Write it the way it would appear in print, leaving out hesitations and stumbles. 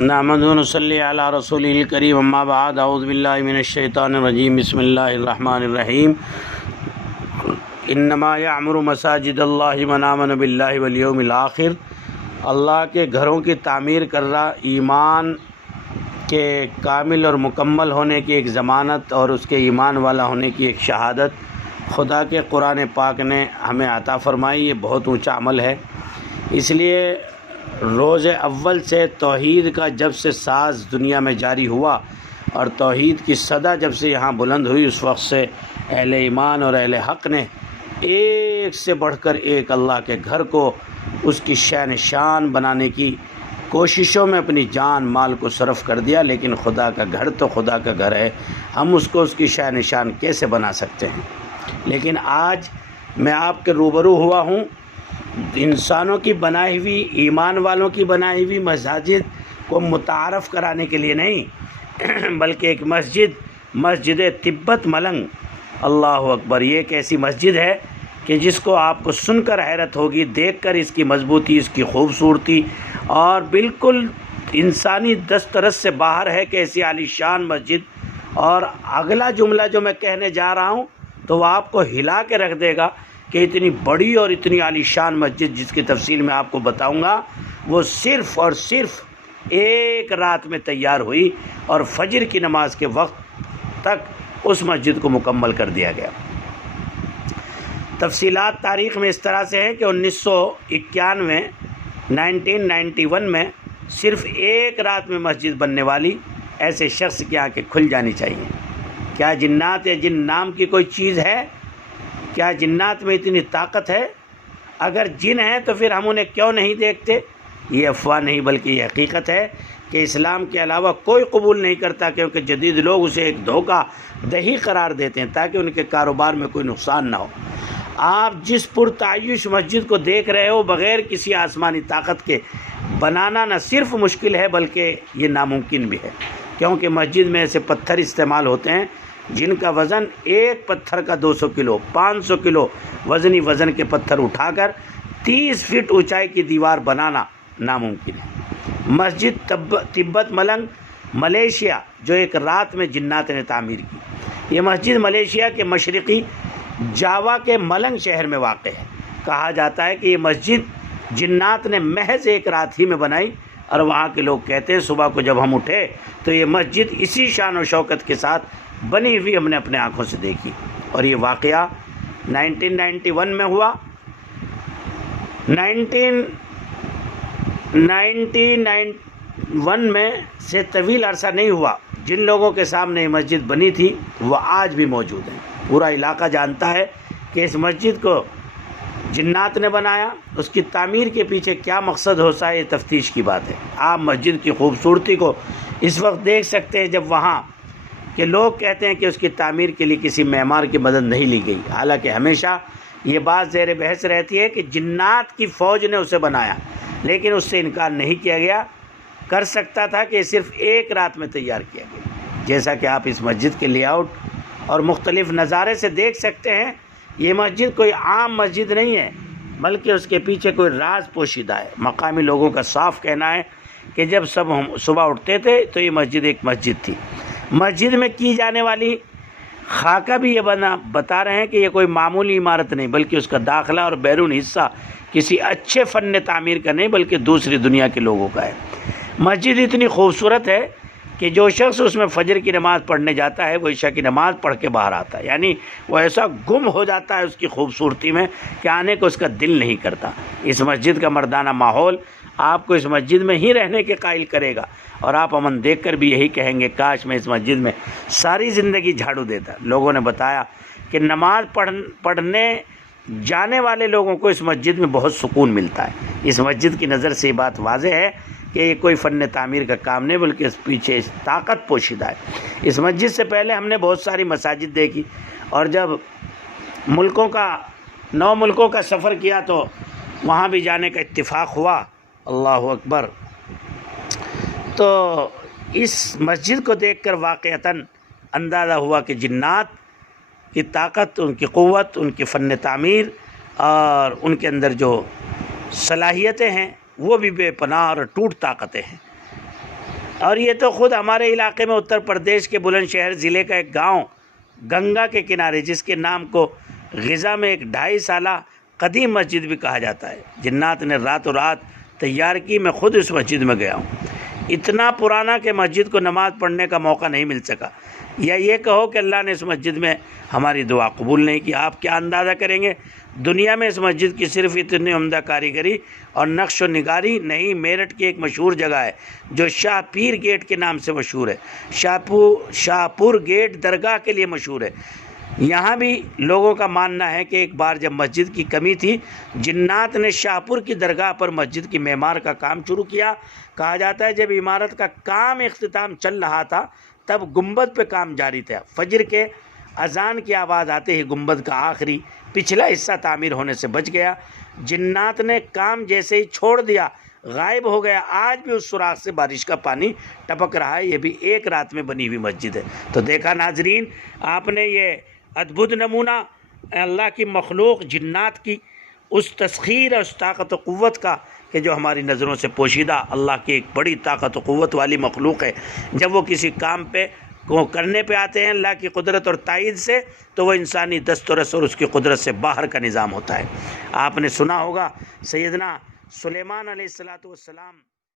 نحمد و نصلی علی رسول الکریم اما بعد اعوذ باللہ من الشیطان الرجیم بسم اللہ الرحمن الرحیم انما یعمر مساجد اللہ من آمن باللہ والیوم الآخر۔ اللہ کے گھروں کی تعمیر کر رہا ایمان کے کامل اور مکمل ہونے کی ایک ضمانت اور اس کے ایمان والا ہونے کی ایک شہادت خدا کے قرآن پاک نے ہمیں عطا فرمائی۔ یہ بہت اونچا عمل ہے، اس لیے روز اول سے توحید کا جب سے ساز دنیا میں جاری ہوا اور توحید کی صدا جب سے یہاں بلند ہوئی، اس وقت سے اہل ایمان اور اہل حق نے ایک سے بڑھ کر ایک اللہ کے گھر کو اس کی شان شان بنانے کی کوششوں میں اپنی جان مال کو صرف کر دیا۔ لیکن خدا کا گھر تو خدا کا گھر ہے، ہم اس کو اس کی شان شان کیسے بنا سکتے ہیں؟ لیکن آج میں آپ کے روبرو ہوا ہوں انسانوں کی بنائی ہوئی، ایمان والوں کی بنائی ہوئی مساجد کو متعارف کرانے کے لیے نہیں، بلکہ ایک مسجد تبت ملنگ۔ اللہ اکبر! یہ ایک ایسی مسجد ہے کہ جس کو آپ کو سن کر حیرت ہوگی، دیکھ کر اس کی مضبوطی، اس کی خوبصورتی، اور بالکل انسانی دسترس سے باہر ہے کہ ایسی عالی شان مسجد۔ اور اگلا جملہ جو میں کہنے جا رہا ہوں تو وہ آپ کو ہلا کے رکھ دے گا کہ اتنی بڑی اور اتنی عالی شان مسجد، جس کی تفصیل میں آپ کو بتاؤں گا، وہ صرف اور صرف ایک رات میں تیار ہوئی اور فجر کی نماز کے وقت تک اس مسجد کو مکمل کر دیا گیا۔ تفصیلات تاریخ میں اس طرح سے ہیں کہ 1991 میں صرف ایک رات میں مسجد بننے والی ایسے شخص کی آنکھیں کھل جانی چاہیے۔ کیا جنات یا جن نام کی کوئی چیز ہے؟ کیا جنات میں اتنی طاقت ہے؟ اگر جن ہیں تو پھر ہم انہیں کیوں نہیں دیکھتے؟ یہ افواہ نہیں بلکہ یہ حقیقت ہے کہ اسلام کے علاوہ کوئی قبول نہیں کرتا، کیونکہ جدید لوگ اسے ایک دھوکہ دہی قرار دیتے ہیں تاکہ ان کے کاروبار میں کوئی نقصان نہ ہو۔ آپ جس پرتعیش مسجد کو دیکھ رہے ہو، بغیر کسی آسمانی طاقت کے بنانا نہ صرف مشکل ہے بلکہ یہ ناممکن بھی ہے، کیونکہ مسجد میں ایسے پتھر استعمال ہوتے ہیں جن کا وزن ایک پتھر کا 200 کلو 500 کلو وزن کے پتھر اٹھا کر 30 فٹ اونچائی کی دیوار بنانا ناممکن ہے۔ مسجد تبت ملنگ ملیشیا، جو ایک رات میں جنات نے تعمیر کی۔ یہ مسجد ملیشیا کے مشرقی جاوا کے ملنگ شہر میں واقع ہے۔ کہا جاتا ہے کہ یہ مسجد جنات نے محض ایک رات ہی میں بنائی، اور وہاں کے لوگ کہتے ہیں صبح کو جب ہم اٹھے تو یہ مسجد اسی شان و شوکت کے ساتھ بنی ہوئی ہم نے اپنے آنکھوں سے دیکھی۔ اور یہ واقعہ 1991 میں ہوا۔ 1991 میں سے طویل عرصہ نہیں ہوا، جن لوگوں کے سامنے یہ مسجد بنی تھی وہ آج بھی موجود ہیں۔ پورا علاقہ جانتا ہے کہ اس مسجد کو جنات نے بنایا۔ اس کی تعمیر کے پیچھے کیا مقصد ہو سا، یہ تفتیش کی بات ہے۔ آپ مسجد کی خوبصورتی کو اس وقت دیکھ سکتے ہیں جب وہاں کہ لوگ کہتے ہیں کہ اس کی تعمیر کے لیے کسی معمار کی مدد نہیں لی گئی، حالانکہ ہمیشہ یہ بات زیر بحث رہتی ہے کہ جنات کی فوج نے اسے بنایا، لیکن اس سے انکار نہیں کیا گیا۔ کر سکتا تھا کہ صرف ایک رات میں تیار کیا گیا۔ جیسا کہ آپ اس مسجد کے لے آؤٹ اور مختلف نظارے سے دیکھ سکتے ہیں، یہ مسجد کوئی عام مسجد نہیں ہے بلکہ اس کے پیچھے کوئی راز پوشیدہ ہے۔ مقامی لوگوں کا صاف کہنا ہے کہ جب سب ہم صبح اٹھتے تھے تو یہ مسجد ایک مسجد تھی۔ مسجد میں کی جانے والی خاکہ بھی یہ بتا رہے ہیں کہ یہ کوئی معمولی عمارت نہیں بلکہ اس کا داخلہ اور بیرون حصہ کسی اچھے فن تعمیر کا نہیں بلکہ دوسری دنیا کے لوگوں کا ہے۔ مسجد اتنی خوبصورت ہے کہ جو شخص اس میں فجر کی نماز پڑھنے جاتا ہے وہ عشاء کی نماز پڑھ کے باہر آتا ہے، یعنی وہ ایسا گم ہو جاتا ہے اس کی خوبصورتی میں کہ آنے کو اس کا دل نہیں کرتا۔ اس مسجد کا مردانہ ماحول آپ کو اس مسجد میں ہی رہنے کے قائل کرے گا، اور آپ امن دیکھ کر بھی یہی کہیں گے کاش میں اس مسجد میں ساری زندگی جھاڑو دیتا۔ لوگوں نے بتایا کہ نماز پڑھنے جانے والے لوگوں کو اس مسجد میں بہت سکون ملتا ہے۔ اس مسجد کی نظر سے یہ بات واضح ہے کہ یہ کوئی فن تعمیر کا کام نہیں بلکہ اس پیچھے اس طاقت پوشیدہ ہے۔ اس مسجد سے پہلے ہم نے بہت ساری مساجد دیکھی، اور جب 9 ملکوں کا سفر کیا تو وہاں بھی جانے کا اتفاق ہوا۔ اللہ اکبر! تو اس مسجد کو دیکھ کر واقعتاً اندازہ ہوا کہ جنات کی طاقت، ان کی قوت، ان کی فن تعمیر اور ان کے اندر جو صلاحیتیں ہیں وہ بھی بے پناہ اور ٹوٹ طاقتیں ہیں۔ اور یہ تو خود ہمارے علاقے میں اتر پردیش کے بلند شہر ضلع کا ایک گاؤں گنگا کے کنارے، جس کے نام کو غزہ میں ایک 2.5 سالہ قدیم مسجد بھی کہا جاتا ہے، جنات نے راتوں رات تیار کی۔ میں خود اس مسجد میں گیا ہوں، اتنا پرانا کہ مسجد کو نماز پڑھنے کا موقع نہیں مل سکا۔ یا یہ کہو کہ اللہ نے اس مسجد میں ہماری دعا قبول نہیں کی۔ آپ کیا اندازہ کریں گے، دنیا میں اس مسجد کی صرف اتنی عمدہ کاریگری اور نقش و نگاری نہیں، میرٹھ کی ایک مشہور جگہ ہے جو شاہ پیر گیٹ کے نام سے مشہور ہے، شاہ پور گیٹ درگاہ کے لیے مشہور ہے۔ یہاں بھی لوگوں کا ماننا ہے کہ ایک بار جب مسجد کی کمی تھی، جنات نے شاہ پور کی درگاہ پر مسجد کی معمار کا کام شروع کیا۔ کہا جاتا ہے جب عمارت کا کام اختتام چل رہا تھا تب گنبد پہ کام جاری تھا۔ فجر کے اذان کی آواز آتے ہی گنبد کا آخری پچھلا حصہ تعمیر ہونے سے بچ گیا۔ جنات نے کام جیسے ہی چھوڑ دیا غائب ہو گیا۔ آج بھی اس سوراخ سے بارش کا پانی ٹپک رہا ہے۔ یہ بھی ایک رات میں بنی ہوئی مسجد ہے۔ تو دیکھا ناظرین، آپ نے یہ ادبھت نمونہ اللہ کی مخلوق جنات کی اس تسخیر اور اس طاقت و قوت کا کہ جو ہماری نظروں سے پوشیدہ اللہ کی ایک بڑی طاقت و قوت والی مخلوق ہے۔ جب وہ کسی کام پہ کرنے پہ آتے ہیں اللہ کی قدرت اور تائید سے، تو وہ انسانی دست و رس اور اس کی قدرت سے باہر کا نظام ہوتا ہے۔ آپ نے سنا ہوگا سیدنا سلیمان علیہ السلام